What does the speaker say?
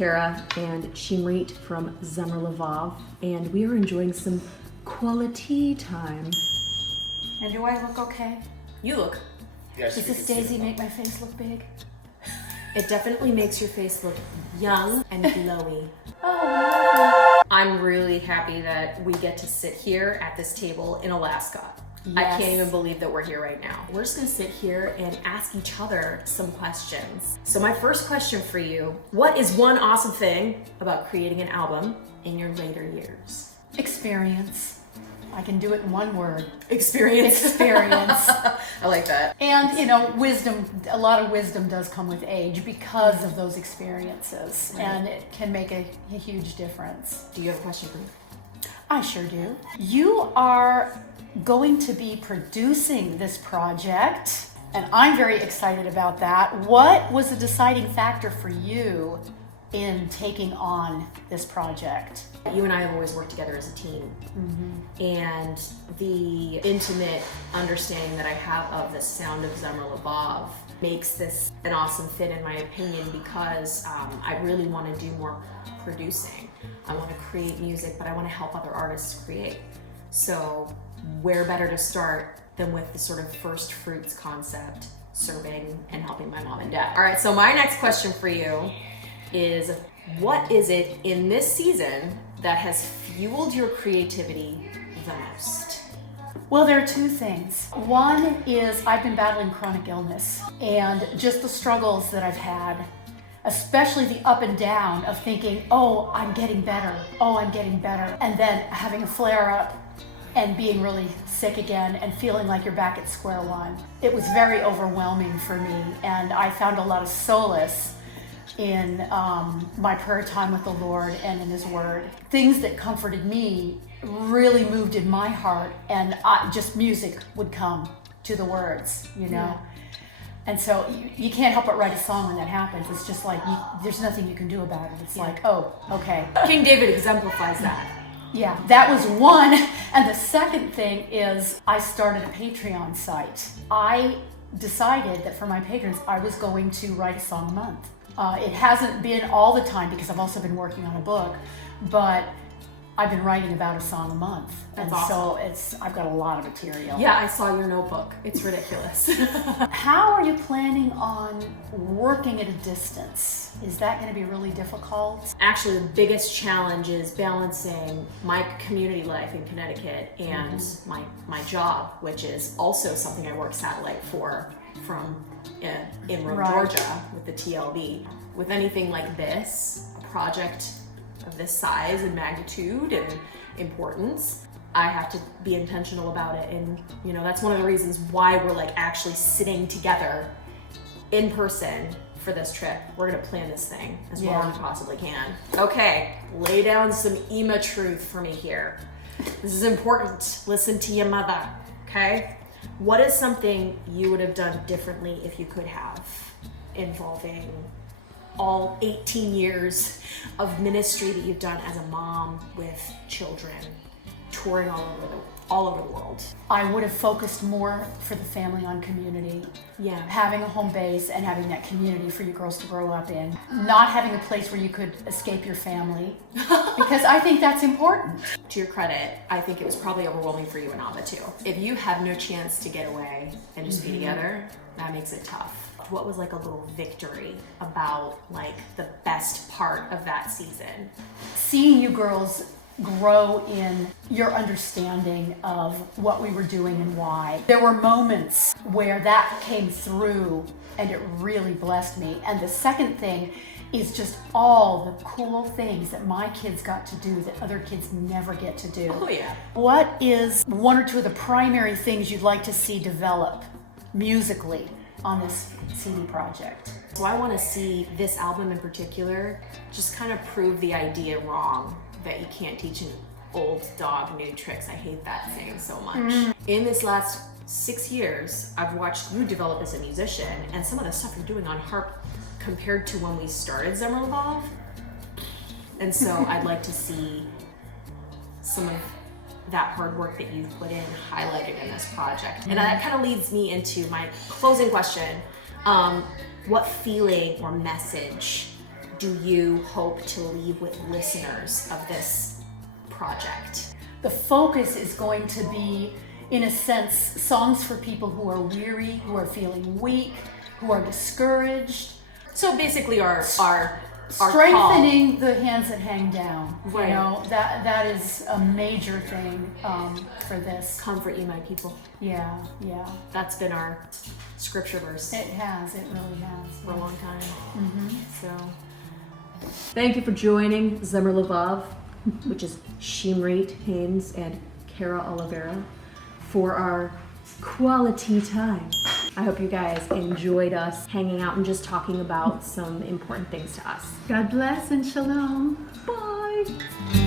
Kerah and Shimrit from Zemer Levav, and we are enjoying some quality time. And do I look okay? You look. Yes, Does this daisy make my face look big? It definitely makes your face look young and glowy. Oh, I'm really happy that we get to sit here at this table in Alaska. Yes. I can't even believe that we're here right now. We're just gonna sit here and ask each other some questions. So my first question for you, what is one awesome thing about creating an album in your later years? experience. I can do it in one word. Experience. Experience. I like that. And, you know, wisdom, a lot of wisdom does come with age because of those experiences. Right. And it can make a huge difference. Do you have a question for me? I sure do. You are going to be producing this project, and I'm very excited about that. What was the deciding factor for you in taking on this project? You and I have always worked together as a team. And the intimate understanding that I have of the sound of Zemer Levav makes this an awesome fit in my opinion because I really want to do more producing. I want to create music, but I want to help other artists create. So where better to start than with the sort of first fruits concept, serving and helping my mom and dad. All right, so my next question for you is, what is it in this season that has fueled your creativity the most? Well, there are two things. One is I've been battling chronic illness and just the struggles that I've had, especially the up and down of thinking, oh, I'm getting better, oh, I'm getting better, and then having a flare up and being really sick again and feeling like you're back at square one. It was very overwhelming for me, and I found a lot of solace in my prayer time with the Lord and in His Word. Things that comforted me really moved in my heart, and just music would come to the words, you know. Yeah. And so you can't help but write a song when that happens. It's just like, there's nothing you can do about it. It's like, oh, okay. King David exemplifies that. Yeah, that was one. And the second thing is I started a Patreon site. I decided that for my patrons, I was going to write a song a month. It hasn't been all the time because I've also been working on a book, but I've been writing about a song a month. That's and awesome. so I've got a lot of material. Yeah, I saw your notebook. It's ridiculous. How are you planning on working at a distance? Is that going to be really difficult? Actually, the biggest challenge is balancing my community life in Connecticut and my job, which is also something I work satellite for from in Rome, Right. Georgia with the TLB. With anything like this, a project of this size and magnitude and importance, I have to be intentional about it. And you know, that's one of the reasons why we're like actually sitting together in person for this trip. We're gonna plan this thing as well as we possibly can. Okay, lay down some Ema truth for me here. This is important. Listen to your mother, okay? What is something you would have done differently if you could have, involving all 18 years of ministry that you've done as a mom with children, touring all over the world? I would have focused more for the family on community. Yeah. Having a home base and having that community for you girls to grow up in. Not having a place where you could escape your family, because I think that's important. To your credit, I think it was probably overwhelming for you and Abba too. If you have no chance to get away and just be together, that makes it tough. What was like a little victory about like the best part of that season? Seeing you girls grow in your understanding of what we were doing and why. There were moments where that came through and it really blessed me. And the second thing is just all the cool things that my kids got to do that other kids never get to do. Oh yeah. What is one or two of the primary things you'd like to see develop musically on this CD project? So I want to see this album in particular just kind of prove the idea wrong that you can't teach an old dog new tricks. I hate that saying so much. In this last 6 years, I've watched you develop as a musician, and some of the stuff you're doing on harp compared to when we started Zemer Levav. And so I'd like to see some of that hard work that you've put in highlighted in this project. And that kind of leads me into my closing question. What feeling or message do you hope to leave with listeners of this project? The focus is going to be, in a sense, songs for people who are weary, who are feeling weak, who are discouraged. So basically our Strengthening the hands that hang down. Right. You know, that is a major thing for this. Comfort you, my people. Yeah. That's been our scripture verse It really has. for a long time. So Thank you for joining Zemer Levav, which is Shimrit and Kerah Oliveira, for our quality time. I hope you guys enjoyed us hanging out and just talking about some important things to us. God bless and shalom. Bye.